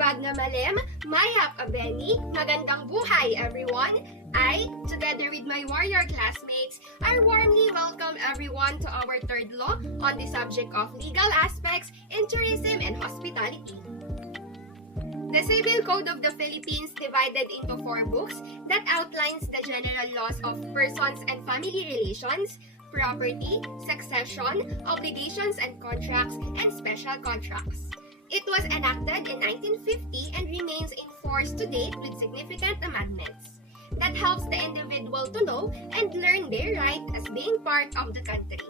Tubag na Malim, Mayap Abeni, Magandang Buhay everyone! I, together with my warrior classmates, I warmly welcome everyone to our third law on the subject of legal aspects in tourism and hospitality. The Civil Code of the Philippines divided into 4 books that outlines the general laws of persons and family relations, property, succession, obligations and contracts, and special contracts. It was enacted in 1950 and remains in force to date with significant amendments that helps the individual to know and learn their right as being part of the country.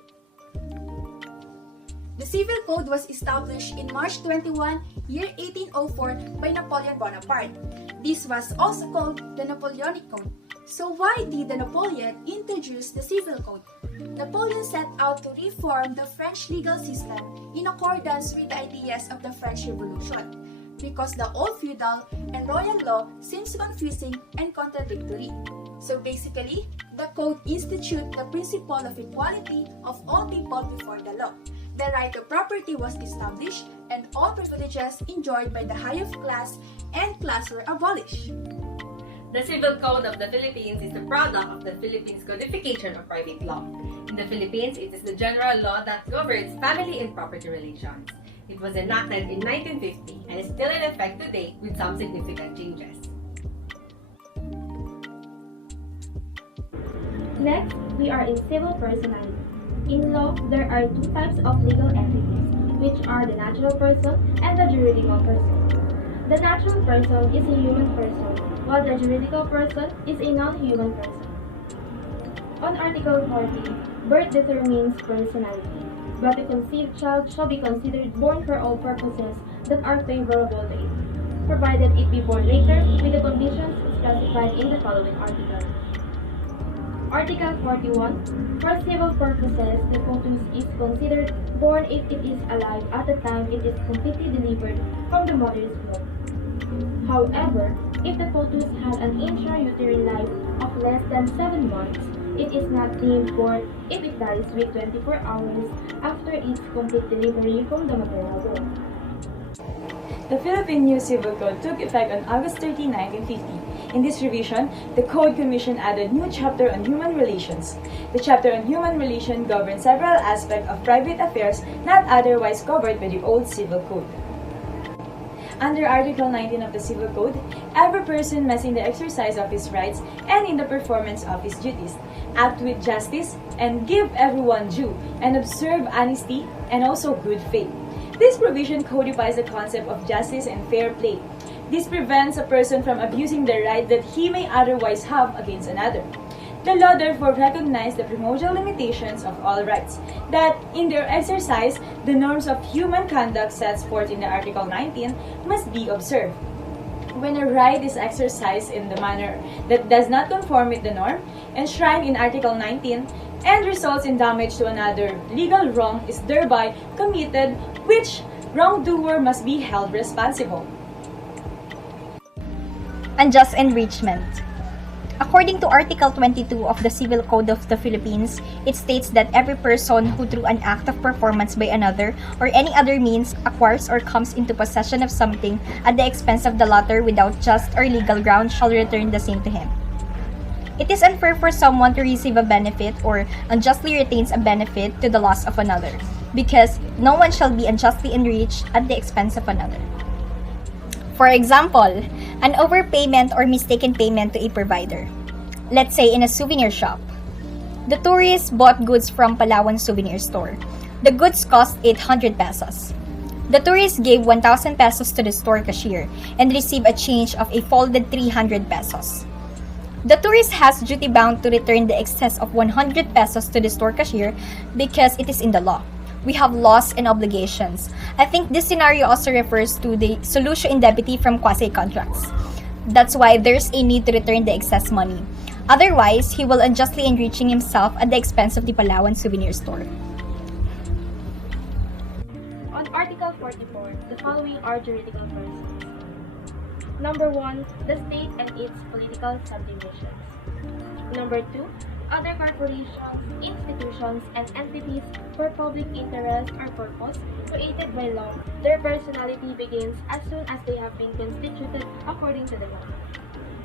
The Civil Code was established in March 21, year 1804 by Napoleon Bonaparte. This was also called the Napoleonic Code. So why did Napoleon introduce the Civil Code? Napoleon set out to reform the French legal system in accordance with the ideas of the French Revolution, because the old feudal and royal law seems confusing and contradictory. So basically, the code institutes the principle of equality of all people before the law. The right to property was established, and all privileges enjoyed by the higher class and class were abolished. The Civil Code of the Philippines is the product of the Philippines codification of private law. In the Philippines, it is the general law that governs family and property relations. It was enacted in 1950 and is still in effect today with some significant changes. Next, we are in civil personality. In law, there are 2 types of legal entities, which are the natural person and the juridical person. The natural person is a human person, while the juridical person is a non-human person. On Article 40, birth determines personality, but the conceived child shall be considered born for all purposes that are favorable to it, provided it be born later with the conditions specified in the following article. Article 41. For civil purposes, the fetus is considered born if it is alive at the time it is completely delivered from the mother's womb. However, if the fetus had an intrauterine life of less than 7 months, it is not deemed born if it dies with 24 hours after its complete delivery from the maternal womb. The Philippine New Civil Code took effect on August 30, 1950. In this revision, the Code Commission added new chapter on human relations. The chapter on human relations governs several aspects of private affairs not otherwise covered by the old Civil Code. Under Article 19 of the Civil Code, every person must in the exercise of his rights and in the performance of his duties, act with justice and give everyone due, and observe honesty and also good faith. This provision codifies the concept of justice and fair play. This prevents a person from abusing the right that he may otherwise have against another. The law therefore recognizes the primordial limitations of all rights, that in their exercise, the norms of human conduct set forth in the Article 19 must be observed. When a right is exercised in the manner that does not conform with the norm enshrined in Article 19 and results in damage to another, legal wrong is thereby committed, which wrongdoer must be held responsible. Unjust enrichment. According to Article 22 of the Civil Code of the Philippines, it states that every person who through an act of performance by another or any other means acquires or comes into possession of something at the expense of the latter without just or legal ground shall return the same to him. It is unfair for someone to receive a benefit or unjustly retains a benefit to the loss of another, because no one shall be unjustly enriched at the expense of another. For example, an overpayment or mistaken payment to a provider. Let's say in a souvenir shop. The tourist bought goods from Palawan souvenir store. The goods cost 800 pesos. The tourist gave 1,000 pesos to the store cashier and received a change of a folded 300 pesos. The tourist has duty bound to return the excess of 100 pesos to the store cashier because it is in the law. We have laws and obligations. I think this scenario also refers to the solutio indebiti from QUASI contracts. That's why there's a need to return the excess money. Otherwise, he will unjustly enriching himself at the expense of the Palawan souvenir store. On Article 44, the following are juridical persons. Number 1, the state and its political subdivisions. Number 2, other corporations, institutions, and entities for public interest or purpose created by law. Their personality begins as soon as they have been constituted according to the law.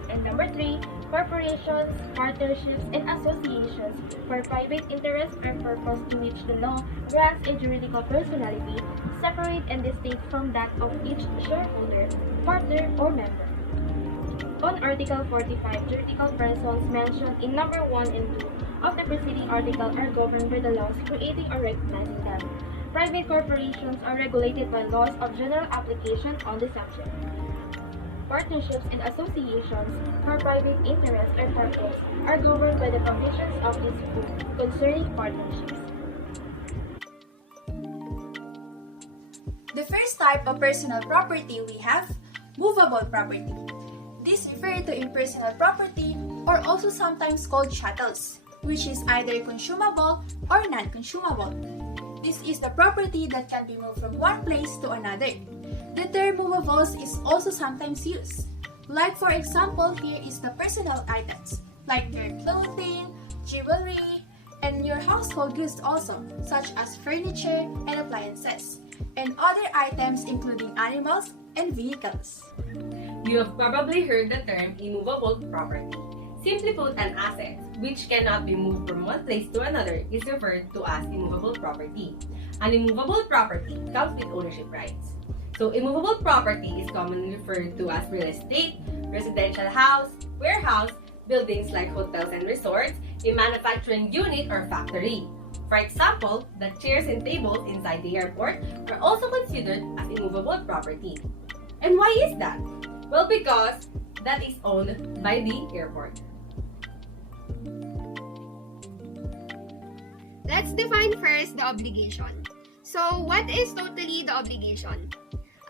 And number 3, corporations, partnerships, and associations for private interest or purpose to which the law grants a juridical personality, separate and distinct from that of each shareholder, partner, or member. On Article 45, juridical persons mentioned in number 1 and 2 of the preceding article are governed by the laws creating or recognizing them. Private corporations are regulated by laws of general application on the subject. Partnerships and associations for private interest or purpose are governed by the provisions of this book concerning partnerships. The first type of personal property we have, movable property. This refers to impersonal property or also sometimes called chattels, which is either consumable or non-consumable. This is the property that can be moved from one place to another. The term movables is also sometimes used. Like for example, here is the personal items, like your clothing, jewelry, and your household goods also, such as furniture and appliances, and other items including animals and vehicles. You have probably heard the term immovable property. Simply put, an asset which cannot be moved from one place to another is referred to as immovable property. An immovable property comes with ownership rights. So, immovable property is commonly referred to as real estate, residential house, warehouse, buildings like hotels and resorts, a manufacturing unit or factory. For example, the chairs and tables inside the airport are also considered as immovable property. And why is that? Well, because that is owned by the airport. Let's define first the obligation. So, what is totally the obligation?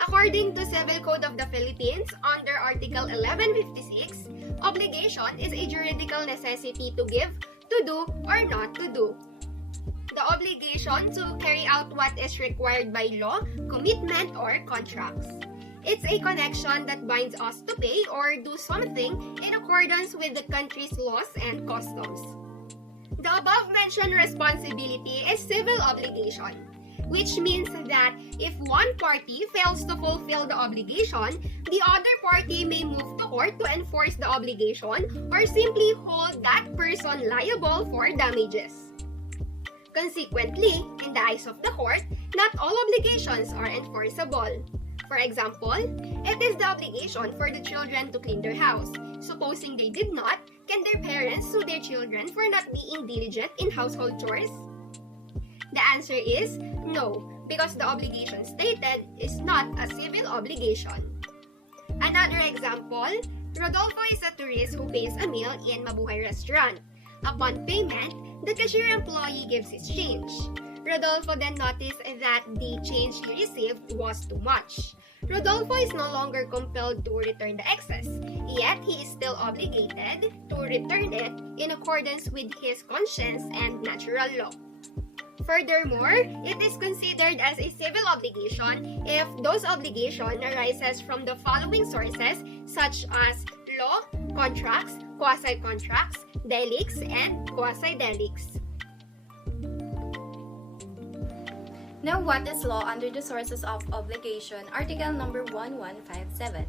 According to Civil Code of the Philippines, under Article 1156, obligation is a juridical necessity to give, to do, or not to do. The obligation to carry out what is required by law, commitment, or contracts. It's a connection that binds us to pay or do something in accordance with the country's laws and customs. The above-mentioned responsibility is civil obligation, which means that if one party fails to fulfill the obligation, the other party may move to court to enforce the obligation or simply hold that person liable for damages. Consequently, in the eyes of the court, not all obligations are enforceable. For example, it is the obligation for the children to clean their house. Supposing they did not, can their parents sue their children for not being diligent in household chores? The answer is no, because the obligation stated is not a civil obligation. Another example, Rodolfo is a tourist who pays a meal in Mabuhay restaurant. Upon payment, the cashier employee gives his change. Rodolfo then noticed that the change he received was too much. Rodolfo is no longer compelled to return the excess, yet he is still obligated to return it in accordance with his conscience and natural law. Furthermore, it is considered as a civil obligation if those obligation arises from the following sources such as law, contracts, quasi-contracts, delicts, and quasi-delicts. Now, what is law under the sources of obligation? Article number 1157.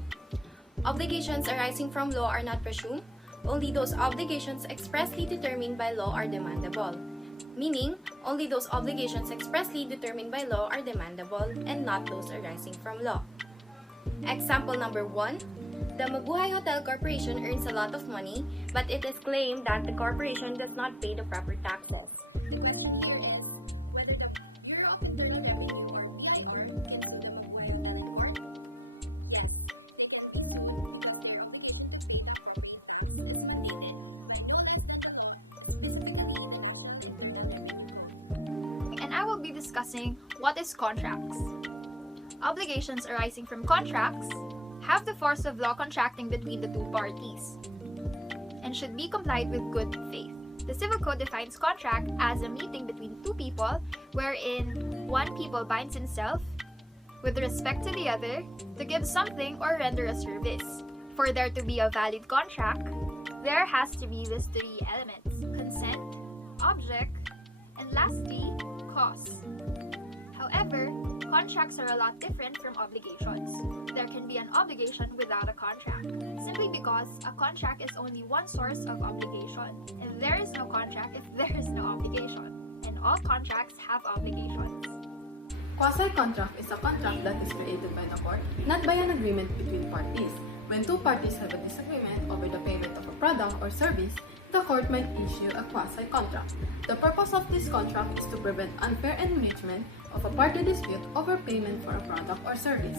Obligations arising from law are not presumed. Only those obligations expressly determined by law are demandable. Meaning, only those obligations expressly determined by law are demandable and not those arising from law. Example number 1. The Mabuhay Hotel Corporation earns a lot of money, but it is claimed that the corporation does not pay the proper taxes. The question here is whether the Bureau of Internal Revenue or BIR is the Mabuhay Hotel Corp. Yes, they can use the obligation to pay tax. And I will be discussing what is contracts. Obligations arising from contracts have the force of law contracting between the two parties and should be complied with good faith. The Civil Code defines contract as a meeting between two people wherein one people binds himself with respect to the other to give something or render a service. For there to be a valid contract, there has to be these three elements: consent, object, and lastly, cause. However, contracts are a lot different from obligations. There can be an obligation without a contract, simply because a contract is only one source of obligation, and there is no contract if there is no obligation, and all contracts have obligations. Quasi-contract is a contract that is created by the court, not by an agreement between parties. When two parties have a disagreement over the payment of a product or service, the court might issue a quasi-contract. The purpose of this contract is to prevent unfair enrichment of a party dispute over payment for a product or service.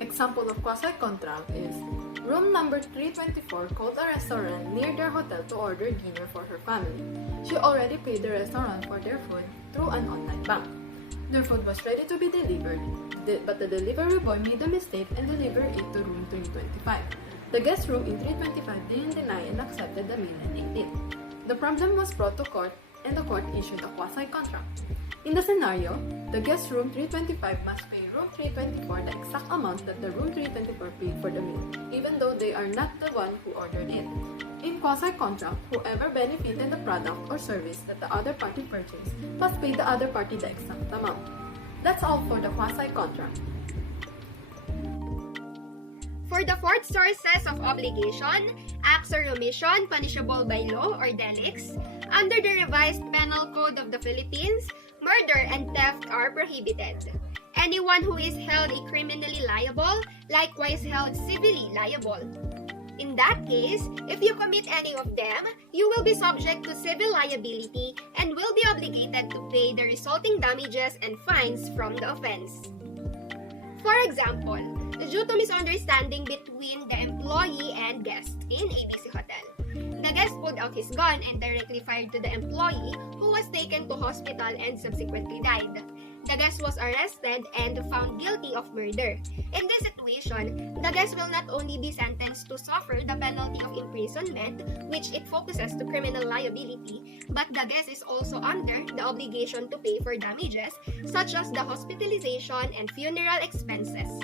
Example of quasi-contract is, room number 324 called a restaurant near their hotel to order dinner for her family. She already paid the restaurant for their food through an online bank. Their food was ready to be delivered, but the delivery boy made a mistake and delivered it to room 325. The guest room in 325 didn't deny and accepted the meal and ate it. The problem was brought to court, and the court issued a quasi-contract. In the scenario, the guest room 325 must pay room 324 the exact amount that the room 324 paid for the meal, even though they are not the one who ordered it. In quasi-contract, whoever benefited the product or service that the other party purchased must pay the other party the exact amount. That's all for the quasi-contract. For the fourth sources of obligation, acts or omission punishable by law or delicts, under the revised Penal Code of the Philippines, murder and theft are prohibited. Anyone who is held criminally liable, likewise held civilly liable. In that case, if you commit any of them, you will be subject to civil liability and will be obligated to pay the resulting damages and fines from the offense. For example, due to misunderstanding between the employee and guest in ABC Hotel, the guest pulled out his gun and directly fired to the employee, who was taken to hospital and subsequently died. The guest was arrested and found guilty of murder. In this situation, the guest will not only be sentenced to suffer the penalty of imprisonment, which it focuses to criminal liability, but the guest is also under the obligation to pay for damages, such as the hospitalization and funeral expenses.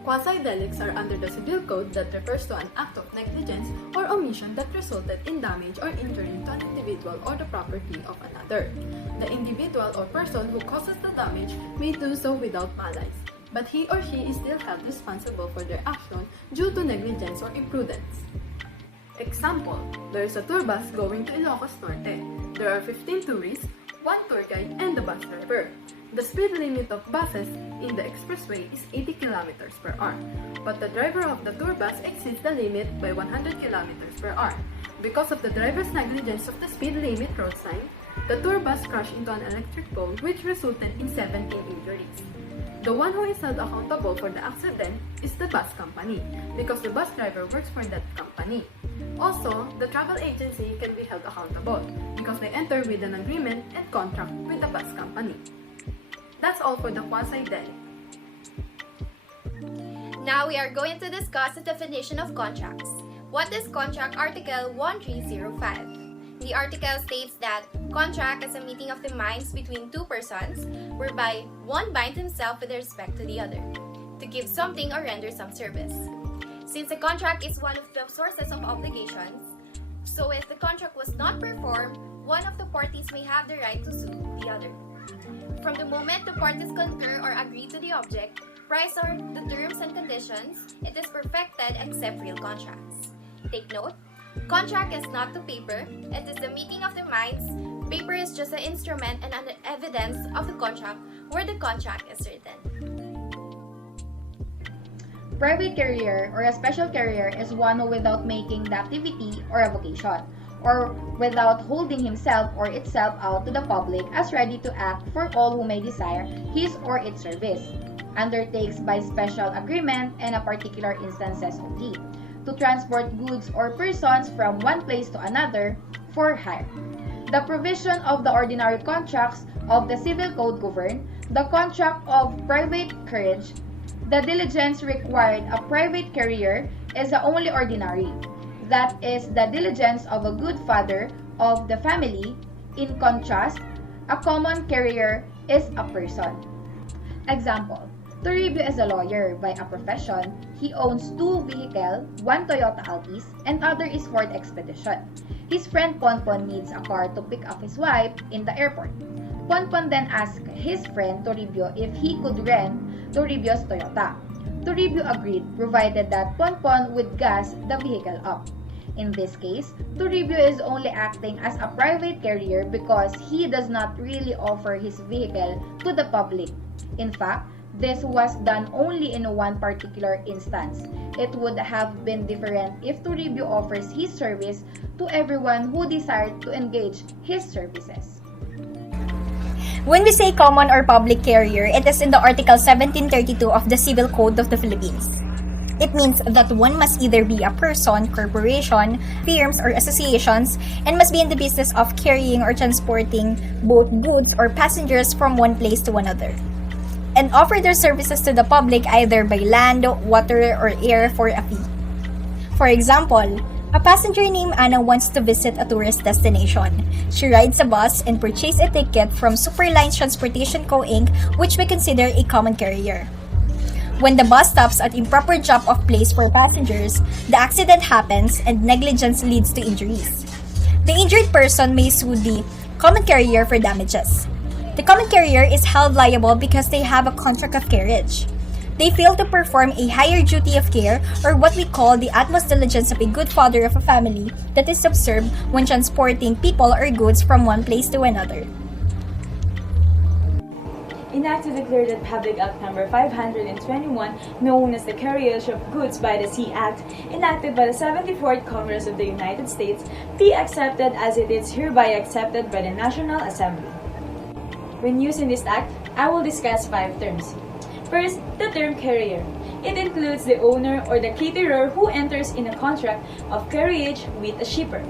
Quasi-delicts are under the Civil Code that refers to an act of negligence or omission that resulted in damage or injury to an individual or the property of another. The individual or person who causes the damage may do so without malice, but he or she is still held responsible for their action due to negligence or imprudence. Example, there is a tour bus going to Ilocos Norte. There are 15 tourists, 1 tour guide, and the bus driver. The speed limit of buses in the expressway is 80 km per hour, but the driver of the tour bus exceeds the limit by 100 km per hour. Because of the driver's negligence of the speed limit road sign, the tour bus crashed into an electric pole, which resulted in 17 injuries. The one who is held accountable for the accident is the bus company, because the bus driver works for that company. Also, the travel agency can be held accountable, because they enter with an agreement and contract with the bus company. That's all for the quasi-delict. Now we are going to discuss the definition of contracts. What is Contract Article 1305? The article states that contract is a meeting of the minds between two persons whereby one binds himself with respect to the other to give something or render some service. Since a contract is one of the sources of obligations, so if the contract was not performed, one of the parties may have the right to sue the other. From the moment the parties concur or agree to the object, price, or the terms and conditions, it is perfected except real contracts. Take note, contract is not to paper, it is the meeting of the minds. Paper is just an instrument and an evidence of the contract where the contract is written. Private carrier or a special carrier is one who, without making the activity or a vocation, or without holding himself or itself out to the public as ready to act for all who may desire his or its service, undertakes by special agreement and a particular instances only, to transport goods or persons from one place to another for hire. The provision of the ordinary contracts of the Civil Code govern the contract of private carriage. The diligence required a private carrier is the only ordinary, that is the diligence of a good father of the family. In contrast, a common carrier is a person. Example, Toribio is a lawyer by a profession. He owns 2 vehicles, one Toyota Altis and other is Ford Expedition. His friend Ponpon needs a car to pick up his wife in the airport. Ponpon then asked his friend Toribio if he could rent Toribio's Toyota. Toribio agreed, provided that Ponpon would gas the vehicle up. In this case, Toribio is only acting as a private carrier because he does not really offer his vehicle to the public. In fact, this was done only in one particular instance. It would have been different if Toribio offers his service to everyone who desired to engage his services. When we say common or public carrier, it is in the Article 1732 of the Civil Code of the Philippines. It means that one must either be a person, corporation, firms, or associations, and must be in the business of carrying or transporting both goods or passengers from one place to another, and offer their services to the public either by land, water, or air for a fee. For example, a passenger named Anna wants to visit a tourist destination. She rides a bus and purchases a ticket from Superlines Transportation Co. Inc., which we consider a common carrier. When the bus stops at improper drop-off place for passengers, the accident happens and negligence leads to injuries. The injured person may sue the common carrier for damages. The common carrier is held liable because they have a contract of carriage. They fail to perform a higher duty of care, or what we call the utmost diligence of a good father of a family, that is observed when transporting people or goods from one place to another. Enacted to declare that Public Act No. 521, known as the Carriage of Goods by the Sea Act, enacted by the 74th Congress of the United States, be accepted as it is hereby accepted by the National Assembly. When used in this act, I will discuss 5 terms. First, the term carrier. It includes the owner or the caterer who enters in a contract of carriage with a shipper.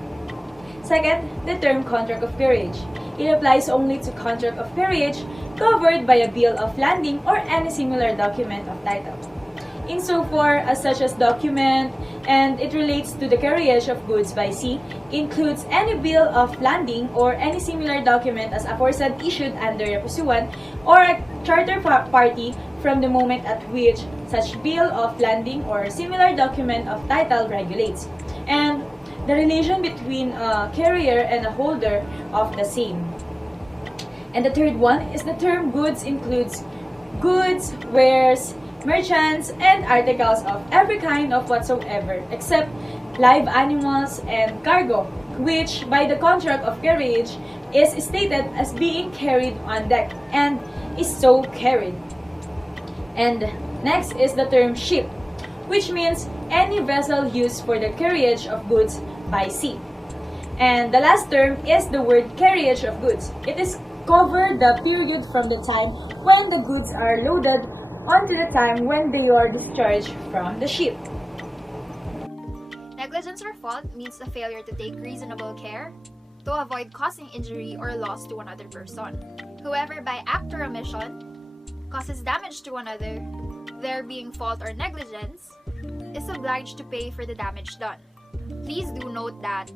Second, the term contract of carriage. It applies only to contract of carriage covered by a bill of landing or any similar document of title, insofar as such as document, and it relates to the carriage of goods by sea, includes any bill of landing or any similar document as aforesaid issued under a pursuant or a charter party from the moment at which such bill of landing or similar document of title regulates, and the relation between a carrier and a holder of the same. And the third one is the term goods includes goods, wares, merchants, and articles of every kind of whatsoever, except live animals and cargo, which by the contract of carriage is stated as being carried on deck and is so carried. And next is the term ship, which means any vessel used for the carriage of goods by sea. And the last term is the word carriage of goods. It is cover the period from the time when the goods are loaded until the time when they are discharged from the ship. Negligence or fault means a failure to take reasonable care to avoid causing injury or loss to another person. Whoever by act or omission causes damage to another, there being fault or negligence, is obliged to pay for the damage done. Please do note that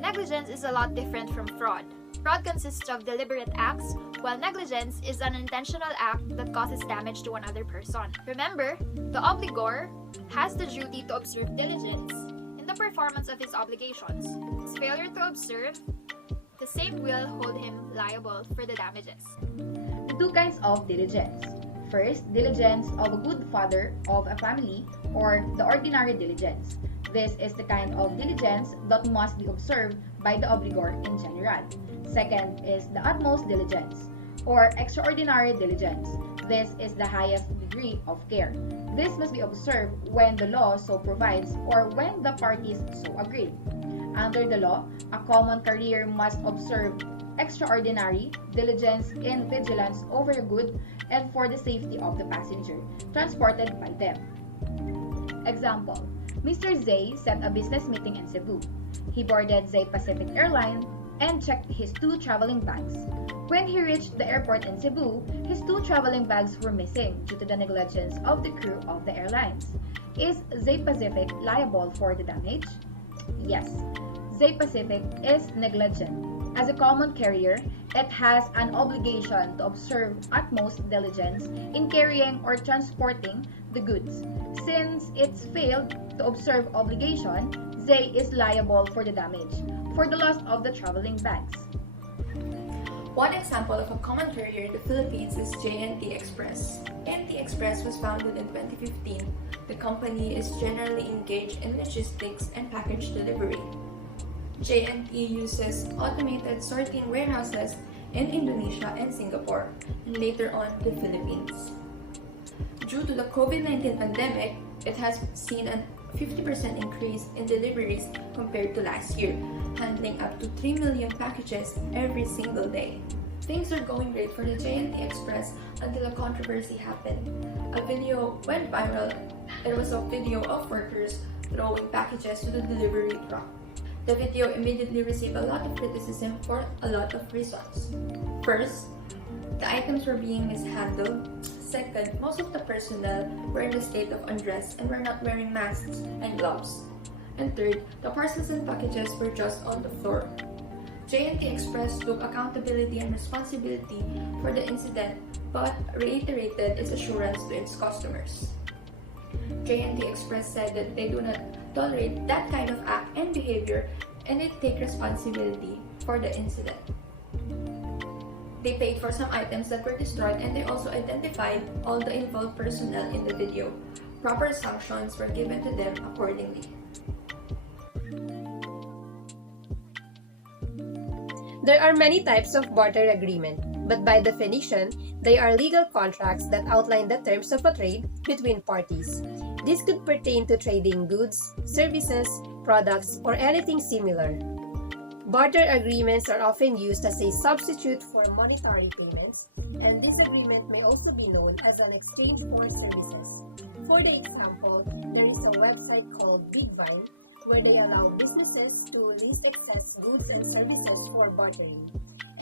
negligence is a lot different from fraud. Fraud consists of deliberate acts, while negligence is an intentional act that causes damage to another person. Remember, the obligor has the duty to observe diligence in the performance of his obligations. His failure to observe, the same will hold him liable for the damages. The 2 kinds of diligence. First, diligence of a good father of a family, or the ordinary diligence. This is the kind of diligence that must be observed by the obligor in general. Second is the utmost diligence, or extraordinary diligence. This is the highest degree of care. This must be observed when the law so provides or when the parties so agree. Under the law, a common carrier must observe extraordinary diligence in vigilance over the good and for the safety of the passenger transported by them. Example, Mr. Zay set a business meeting in Cebu. He boarded Zay Pacific Airline and checked his 2 traveling bags. When he reached the airport in Cebu, his 2 traveling bags were missing due to the negligence of the crew of the airlines. Is Zay Pacific liable for the damage? Yes, Zay Pacific is negligent. As a common carrier, it has an obligation to observe utmost diligence in carrying or transporting the goods. Since it's failed to observe obligation, they is liable for the damage for the loss of the traveling bags. One example of a common carrier in the Philippines is J&T Express. J&T Express was founded in 2015. The company is generally engaged in logistics and package delivery. J&T uses automated sorting warehouses in Indonesia and Singapore, and later on the Philippines. Due to the COVID-19 pandemic, it has seen a 50% increase in deliveries compared to last year, handling up to 3 million packages every single day. Things are going great for the J&T Express until a controversy happened. A video went viral. It was a video of workers throwing packages to the delivery truck. The video immediately received a lot of criticism for a lot of reasons. First, the items were being mishandled. Second, most of the personnel were in a state of undress and were not wearing masks and gloves. And third, the parcels and packages were just on the floor. J&T Express took accountability and responsibility for the incident but reiterated its assurance to its customers. J&T Express said that they do not tolerate that kind of act and behavior and they take responsibility for the incident. They paid for some items that were destroyed and they also identified all the involved personnel in the video. Proper sanctions were given to them accordingly. There are many types of barter agreement, but by definition, they are legal contracts that outline the terms of a trade between parties. This could pertain to trading goods, services, products, or anything similar. Barter agreements are often used as a substitute for monetary payments, and this agreement may also be known as an exchange for services. For the example, there is a website called Big Vine where they allow businesses to list excess goods and services for bartering.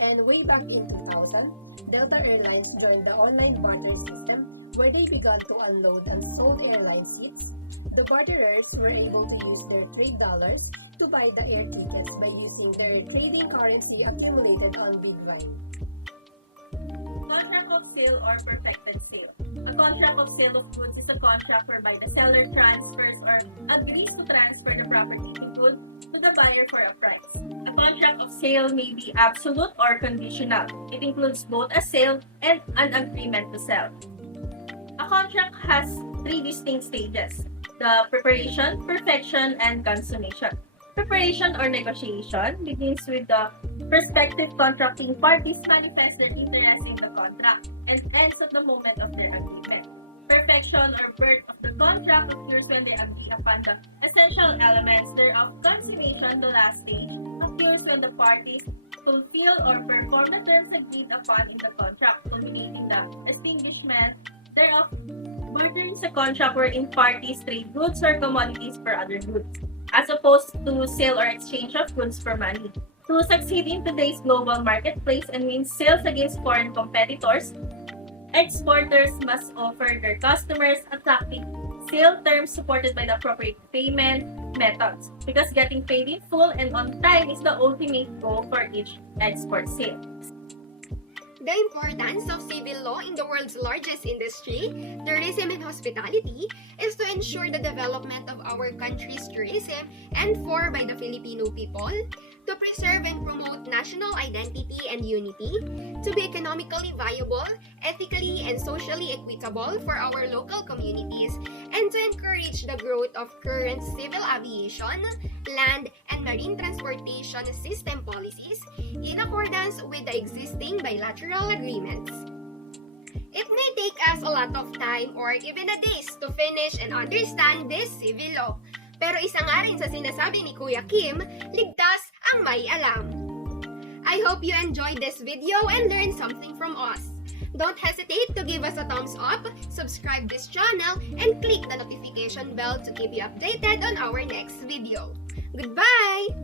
And way back in 2000, Delta Airlines joined the online barter system where they began to unload unsold airline seats. The barterers were able to use their trade dollars to buy the air tickets by using their trading currency accumulated on Big Vine. Contract of sale or perfected sale. A contract of sale of goods is a contract whereby the seller transfers or agrees to transfer the property to good to the buyer for a price. A contract of sale may be absolute or conditional. It includes both a sale and an agreement to sell. A contract has three distinct stages: the preparation, perfection, and consummation. Preparation or negotiation begins with the prospective contracting parties manifest their interest in the contract and ends at the moment of their agreement. Perfection or birth of the contract occurs when they agree upon the essential elements thereof. Consummation, the last stage, occurs when the parties fulfill or perform the terms agreed upon in the contract, culminating the extinguishment thereof. Bartering is a contract wherein parties trade goods or commodities for other goods, as opposed to sale or exchange of goods for money. To succeed in today's global marketplace and win sales against foreign competitors, exporters must offer their customers attractive sale terms supported by the appropriate payment methods, because getting paid in full and on time is the ultimate goal for each export sale. The importance of civil law in the world's largest industry, tourism and hospitality, is to ensure the development of our country's tourism and for by the Filipino people, to preserve and promote national identity and unity, to be economically viable, ethically and socially equitable for our local communities, and to encourage the growth of current civil aviation, land, and marine transportation system policies in accordance with the existing bilateral agreements. It may take us a lot of time or even a days to finish and understand this civil law. Pero isa nga rin sa sinasabi ni Kuya Kim, ligtas ang may alam. I hope you enjoyed this video and learned something from us. Don't hesitate to give us a thumbs up, subscribe this channel, and click the notification bell to keep you updated on our next video. Goodbye!